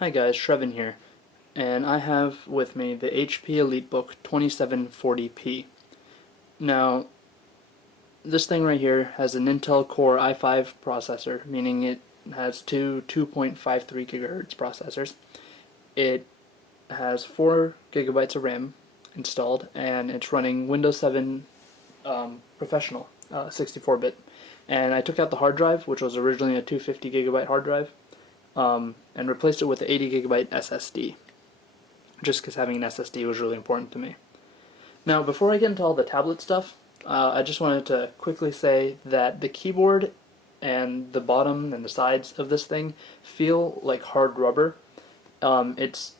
Hi guys, Shrevin here, and I have with me the HP EliteBook 2740p. Now, this thing right here has an Intel Core i5 processor, meaning it has two 2.53 GHz processors. It has 4 gigabytes of RAM installed, and it's running Windows 7 Professional, 64-bit. And I took out the hard drive, which was originally a 250 gigabyte hard drive, and replaced it with an 80 gigabyte SSD, just because having an SSD was really important to me. Now, before I get into all the tablet stuff, I just wanted to quickly say that the keyboard and the bottom and the sides of this thing feel like hard rubber. It's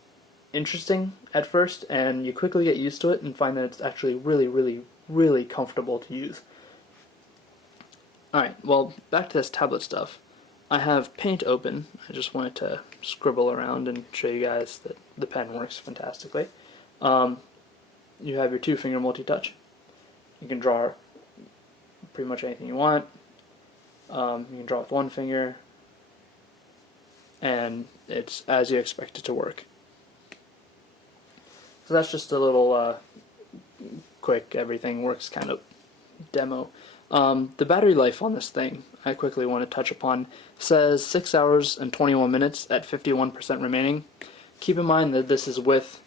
interesting at first, and you quickly get used to it and find that it's actually really comfortable to use. Alright, well, back to this tablet stuff. I have Paint open. I just wanted to scribble around and show you guys that the pen works fantastically. You have your 2-finger multi-touch. You can draw pretty much anything you want. You can draw with 1 finger, and it's as you expect it to work. So that's just a little quick everything works kind of demo. The battery life on this thing, I quickly want to touch upon, says 6 hours and 21 minutes at 51% remaining. Keep in mind that this is with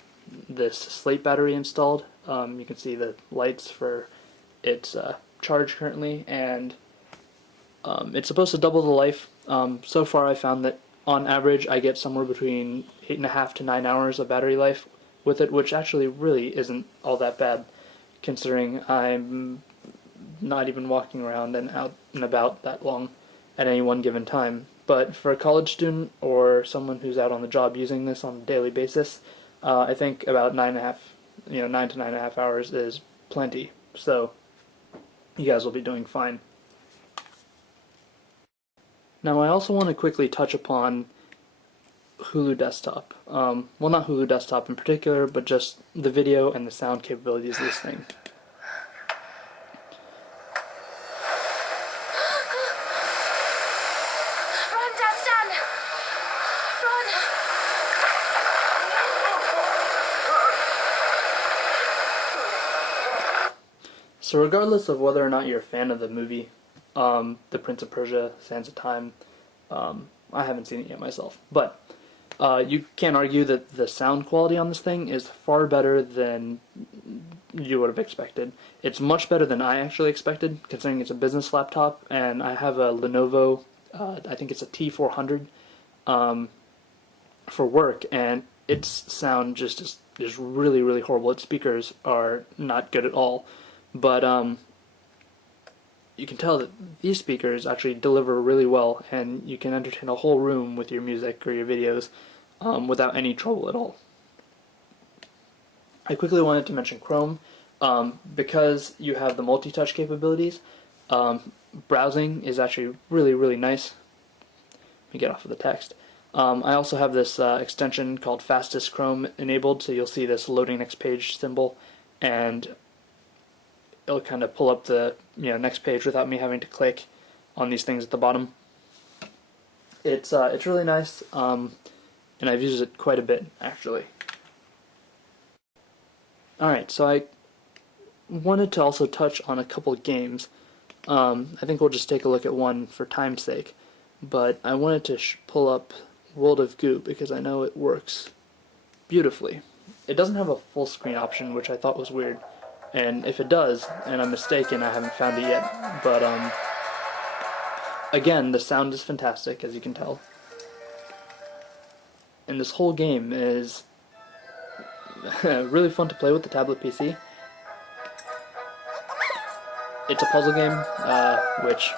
this Slate battery installed. You can see the lights for its charge currently, and it's supposed to double the life. So far I found that on average I get somewhere between 8.5 to 9 hours of battery life with it, which actually really isn't all that bad, considering I'm not even walking around and out and about that long at any one given time. But for a college student or someone who's out on the job using this on a daily basis, I think about 9 to 9.5 hours is plenty. So you guys will be doing fine. Now I also want to quickly touch upon Hulu Desktop. Well, not Hulu Desktop in particular, but just the video and the sound capabilities of this thing. So regardless of whether or not you're a fan of the movie, The Prince of Persia, Sands of Time, I haven't seen it yet myself, but you can't argue that the sound quality on this thing is far better than you would have expected. It's much better than I actually expected, considering it's a business laptop, and I have a Lenovo, I think it's a T400, for work, and its sound just is really horrible. Its speakers are not good at all. But you can tell that these speakers actually deliver really well, and you can entertain a whole room with your music or your videos without any trouble at all. I quickly wanted to mention Chrome. Because you have the multi-touch capabilities, browsing is actually really nice. Let me get off of the text. I also have this extension called Fastest Chrome enabled, so you'll see this loading next page symbol, and it'll kind of pull up the next page without me having to click on these things at the bottom. It's really nice, and I've used it quite a bit actually. Alright, so I wanted to also touch on a couple of games. I think we'll just take a look at one for time's sake, but I wanted to pull up World of Goo because I know it works beautifully. It doesn't have a full screen option, which I thought was weird. And if it does, and I'm mistaken, I haven't found it yet. But, again, the sound is fantastic, as you can tell. And this whole game is really fun to play with the tablet PC. It's a puzzle game, which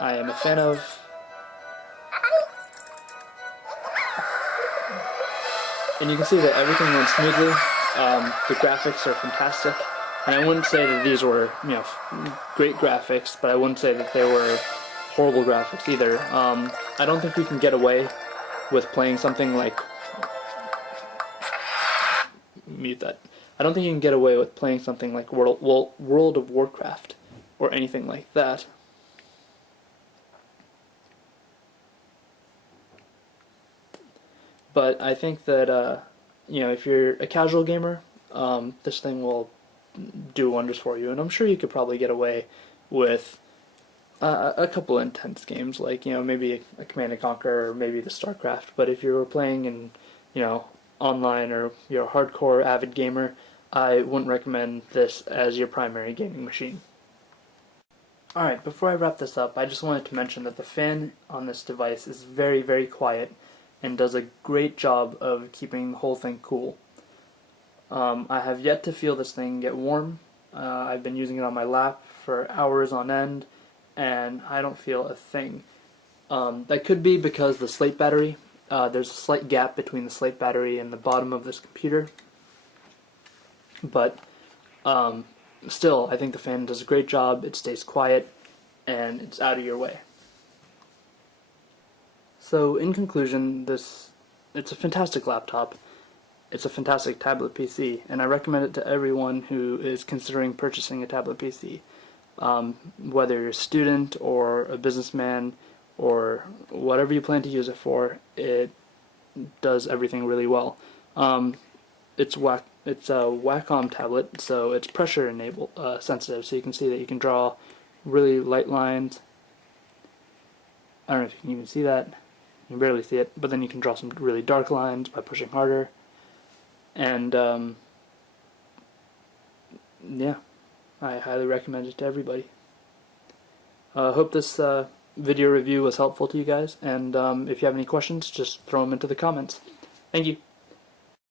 I am a fan of. And you can see that everything runs smoothly. The graphics are fantastic. And I wouldn't say that these were, great graphics, but I wouldn't say that they were horrible graphics either. I don't think you can get away with playing something like... Mute that. I don't think you can get away with playing something like World of Warcraft or anything like that. But I think that if you're a casual gamer, this thing will do wonders for you, and I'm sure you could probably get away with a couple intense games, like maybe a Command and Conquer or maybe the StarCraft. But if you were playing in online, or you're a hardcore avid gamer, I wouldn't recommend this as your primary gaming machine. Alright, before I wrap this up, I just wanted to mention that the fan on this device is very, very quiet and does a great job of keeping the whole thing cool. I have yet to feel this thing get warm. I've been using it on my lap for hours on end, and I don't feel a thing. That could be because the slate battery, there's a slight gap between the slate battery and the bottom of this computer, but still, I think the fan does a great job. It stays quiet, and it's out of your way. So, in conclusion, it's a fantastic laptop. It's a fantastic tablet PC, and I recommend it to everyone who is considering purchasing a tablet PC. Whether you're a student or a businessman or whatever you plan to use it for, it does everything really well. It's a Wacom tablet, so it's pressure sensitive, so you can see that you can draw really light lines. I don't know if you can even see that. You can barely see it, but then you can draw some really dark lines by pushing harder. And yeah, I highly recommend it to everybody. I hope this video review was helpful to you guys, and if you have any questions, just throw them into the comments. Thank you.